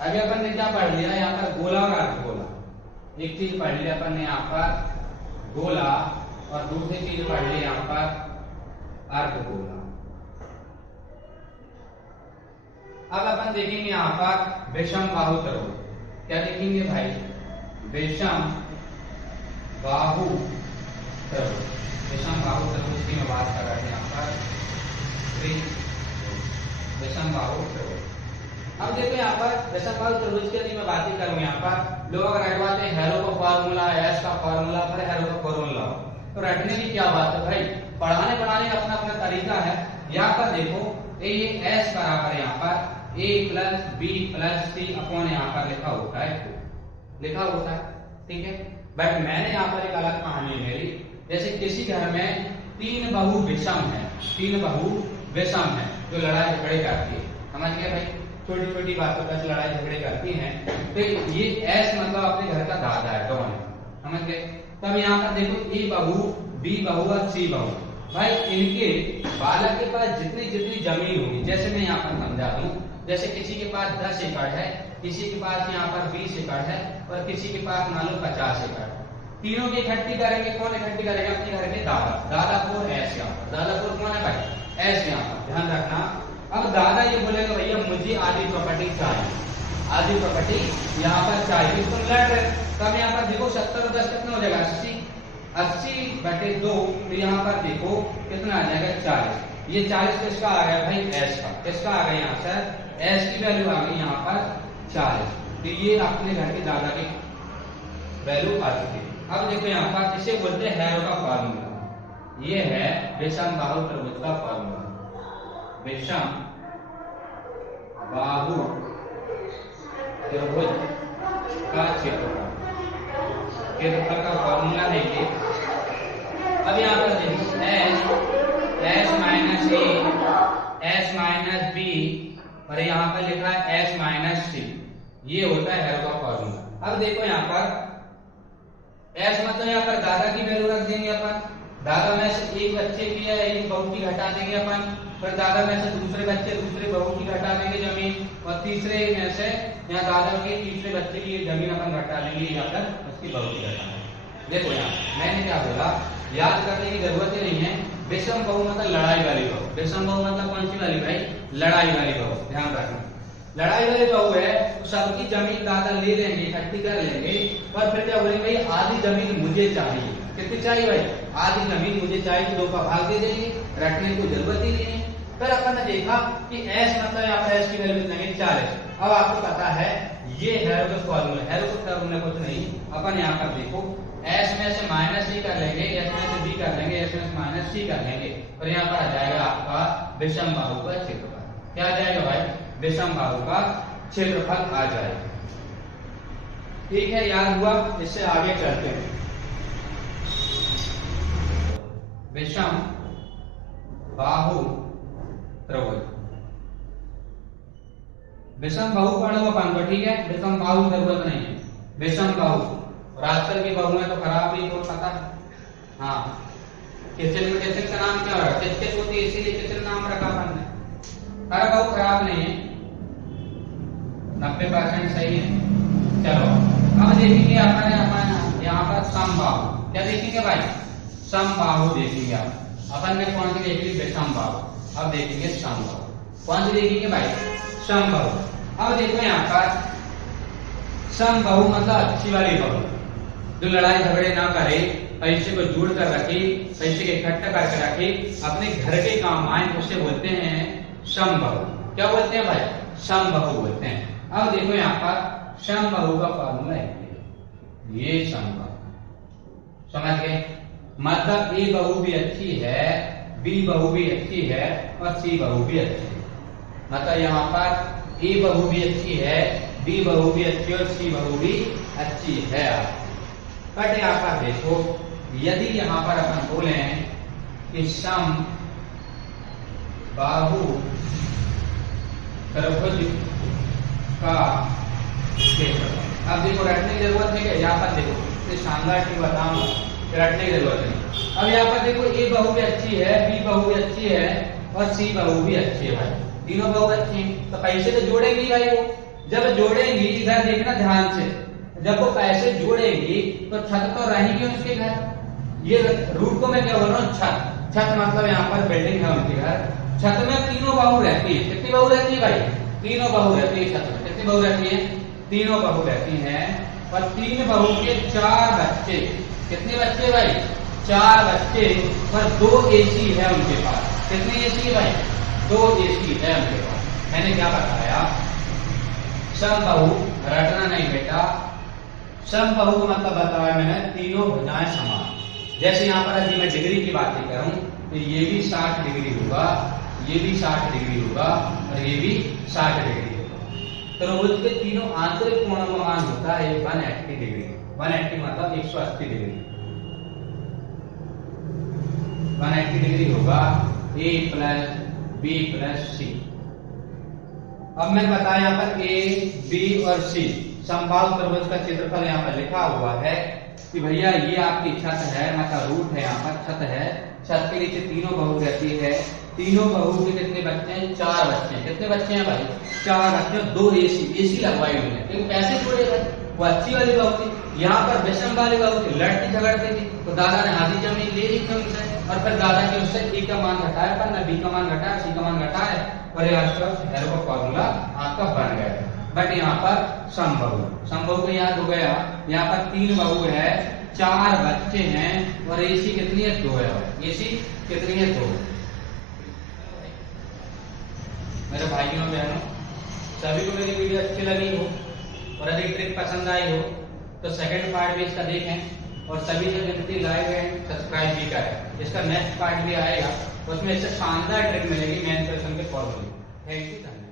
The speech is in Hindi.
अभी अपन ने क्या पढ़ लिया यहाँ पर, गोला और अर्धगोला। एक चीज पढ़ लिया अपन ने यहाँ पर गोला, और दूसरी चीज पढ़ ली यहाँ पर अर्धगोला। अब अपन देखेंगे यहाँ पर विषम बाहु त्रिभुज। क्या देखेंगे भाई? विषम बाहु त्रिभुज। विषम बाहु त्रिभुज की मैं बात कर रहा हूँ यहाँ पर, विषम बाहु त्रिभुज। अब देखो यहाँ पर विषम बाहु त्रिभुज की मैं बात ही करूँ यहाँ पर, लोग अगर रटवाते हैं हेरो का फॉर्मूला, एस का फॉर्मूला, फिर हेरो का फॉर्मूला, तो रटने की क्या बात है भाई? पढ़ाने पढ़ाने का अपना अपना तरीका है। यहाँ पर देखो ये एस बराबर यहाँ पर a plus B plus C upon यहाँ पर लिखा होता है, लिखा होता है, ठीक है। बट मैंने यहाँ पर एक अलग कहानी है मेरी। जैसे किसी घर में तीन बहू विषम है, तीन बहू विषम है जो लड़ाई झगड़े करती है, समझ गए भाई? छोटी छोटी बातों पर लड़ाई झगड़े करती हैं, तो ये एस मतलब अपने घर का दादा है, डॉन है, समझ गए? तब यहाँ पर देखो ए बहू, बी बहू और सी बहू, भाई इनके बालक के पास जितनी जितनी जमीन होगी, जैसे मैं यहाँ पर समझा दूं, जैसे किसी के पास 10 एकड़ है, किसी के पास यहाँ पर 20 एकड़ है, और किसी के पास मान लो 50 एकड़, तीनों की इकट्ठी करेंगे। कौन इकट्ठी करेगा? अपने घर के दादा। दादा को एस, यहाँ पर दादा को कौन है भाई? एस, यहाँ पर ध्यान रखना। अब दादा ये बोलेगा भैया मुझे आधी प्रॉपर्टी चाहिए, आधी प्रॉपर्टी यहाँ पर चाहिए, तुम लड़ रहे। तब यहाँ पर देखो 70 और 10 कितना हो जाएगा? 80, 80/2, तो यहाँ पर देखो कितना आ जाएगा? 40। ये 40 किसका आ गया भाई? एस का। किसका आ गया यहाँ सर? एस की वैल्यू आ गई यहाँ पर 40। तो ये अपने घर के दादा की वैल्यू आ चुकी है। अब देखो यहाँ पर इसे बोलते हैं हेरो का फॉर्मूला। ये है विषम बाहु त्रिभुज का फॉर्मूला, विषम बाहु त्रिभुज का क्षेत्रफल, क्षेत्रफल का फॉर्मूला है ये। अब यहाँ पर देखो एस माइनस ए, एस माइनस बी, और यहाँ पर लिखा है एस माइनस सी, ये होता है हेरो का फॉर्मूला। अब देखो यहाँ पर एस मतलब यहाँ पर दादा की वैल्यू रख देंगे अपन, दादा में से एक बच्चे की है एक बहू की घटा देंगे अपन, फिर दादा में से दूसरे बच्चे दूसरे बहू की घटा देंगे जमीन, और तीसरे में से यहाँ दादा के तीसरे बच्चे की जमीन अपन घटा लेंगे, या फिर उसकी बहू की घटा लेंगे। देखो यहाँ मैंने क्या बोला, याद करने की जरूरत ही नहीं है। विषम बहु मतलब लड़ाई वाली बहू, विषम बहु मतलब कौन सी वाली भाई? लड़ाई वाली बहू, ध्यान रखना। लड़ाई वाली बहू है, सबकी जमीन दादा ले लेंगे, इकट्ठी कर लेंगे, और फिर क्या बोलेंगे? भाई आधी जमीन मुझे चाहिए। कितनी चाहिए भाई? आधी जमीन मुझे चाहिए, 2 का भाग दे देंगे, रखने की जरूरत ही नहीं है। फिर अपन ने देखा कि एस मतलब यहाँ पर एस की वैल्यू कितनी? 40। अब आपको पता है ये हेरो का फॉर्मूला, हेरो का फॉर्मूला कुछ नहीं, अपन यहाँ पर देखो एस में से माइनस सी कर लेंगे, एस में से बी कर लेंगे, एस में से माइनस सी कर लेंगे, और यहाँ पर आ जाएगा आपका विषम बाहु का क्षेत्रफल। क्या आ जाएगा भाई? विषम बाहु का क्षेत्रफल आ जाएगा। ठीक है, याद हुआ? इससे आगे चलते हैं। विषम बाहु त्रिभुज, विषम बाहु पढ़ो अपन को, ठीक है? विषम बाहु जरूरत नहीं है, विषम बाहु। और आजकल की बहुएं तो खराब भी, तो पता है। हाँ, किचन में किचन का नाम क्या रखा? किचन होती है इसीलिए किचन नाम रखा अपन ने। हर बहू खराब नहीं है, 90% सही है। चलो अब देखेंगे अपन यहाँ पर समबाहु। क्या देखेंगे भाई? समबाहु देखेंगे। अपन ने कौन सी देख ली? विषम बाहु। अब देखेंगे समबाहु। कौन सी देखेंगे भाई? समबाहु। अब देखो यहाँ पर समबाहु मतलब अच्छी वाली बहू, जो लड़ाई झगड़े ना करे, पैसे को जोड़ कर रखे, पैसे के इकट्ठा करके रखे, अपने घर के काम आए, उसे बोलते हैं समबाहु। क्या बोलते हैं भाई? समबाहु बोलते हैं। अब देखो यहाँ पर समबाहु का फॉर्मूला है ये समबाहु, समझ गए? मतलब ए बहू भी अच्छी है, बी बहू भी अच्छी है, और सी बहू भी अच्छी है। मतलब यहाँ पर ए बहू भी अच्छी है, बी बहू भी अच्छी है, और सी बहू भी अच्छी है। बट यहाँ पर देखो, यदि यहाँ पर अपन बोले कि सम बाहु त्रिभुज का क्षेत्रफल, अब देखो रटने की जरूरत है क्या? यहाँ पर देखो शानदार चीज बताऊं, रटने की जरूरत नहीं। अब यहाँ पर देखो ए बहू भी अच्छी है, बी बहू भी अच्छी है, और सी बहू भी अच्छी है भाई, तीनों बहू अच्छी है, तो पैसे तो जोड़ेंगे भाई वो। जब जोड़ेंगी, इधर देखना ध्यान से, जब वो पैसे जोड़ेंगी तो छत तो रहेगी उसके घर। ये रूट को मैं क्या बोल रहा हूँ, छत। छत मतलब यहाँ पर बिल्डिंग है उनके घर, छत में तीनों बहू रहती है। कितनी बहू रहती है भाई? तीनों बहू रहती है छत में। कितनी बहू रहती है? तीनों बहू रहती हैं। और तीन बहू के 4 बच्चे। कितने बच्चे भाई? 4 बच्चे। और 2 एसी है उनके पास। कितने एसी है भाई? 2 एसी है उनके पास। मैंने क्या बताया? समबाहु, रटना नहीं बेटा। समबाहु का मतलब बताया मैंने, तीनों भुजाएं समान। जैसे यहाँ पर यदि मैं डिग्री की बात करूं तो ये भी 60 डिग्री होगा, ये भी 60 डिग्री होगा और ये भी 60 डिग्री होगा। त्रिभुज के तीनों आंतरिक कोणों का मान होता है 180 डिग्री। 180 मतलब 180 डिग्री। 180 डिग्री होगा ए प्लस बी प्लस सी। अब मैंने बताया यहाँ पर ए, बी और सी समबाहु त्रिभुज का क्षेत्रफल यहाँ पर लिखा हुआ है कि भैया ये आपकी छत है, मतलब रूट है, यहाँ पर छत है। छत के नीचे तीनों बहू रहती है। तीनों बहू के कितने बच्चे हैं? 4 बच्चे हैं। कितने बच्चे हैं भाई? 4 बच्चे। 2 एसी लगवाई हुई है, क्योंकि पैसे जोड़े गए। वो अच्छी वाली बहू थी। यहाँ पर विषम वाली बहू थी, लड़ती झगड़ती थी, तो दादा ने आधी जमीन ले ली थी उनसे, और फिर दादा ने उससे ए का मान घटाया, पर न बी का मान घटाया, सी का मान घटाया, और ये हेरो का फॉर्मूला आपका बन गया। बट यहाँ पर समबाहु, समबाहु को याद हो गया। यहाँ पर 3 बहू है, 4 बच्चे हैं, और एसी कितनी है? 2 है। एसी कितनी है? 2। मेरे भाइयों बहनों, सभी को मेरी वीडियो अच्छी लगी हो और यदि ट्रिक पसंद आई हो तो सेकंड पार्ट भी इसका देखें, और सभी से विनती लाइक एंड सब्सक्राइब भी करें। इसका नेक्स्ट पार्ट भी आएगा, उसमें इससे शानदार ट्रिक मिलेगी मेंस इक्वेशन के फॉर्मूले। Thank you.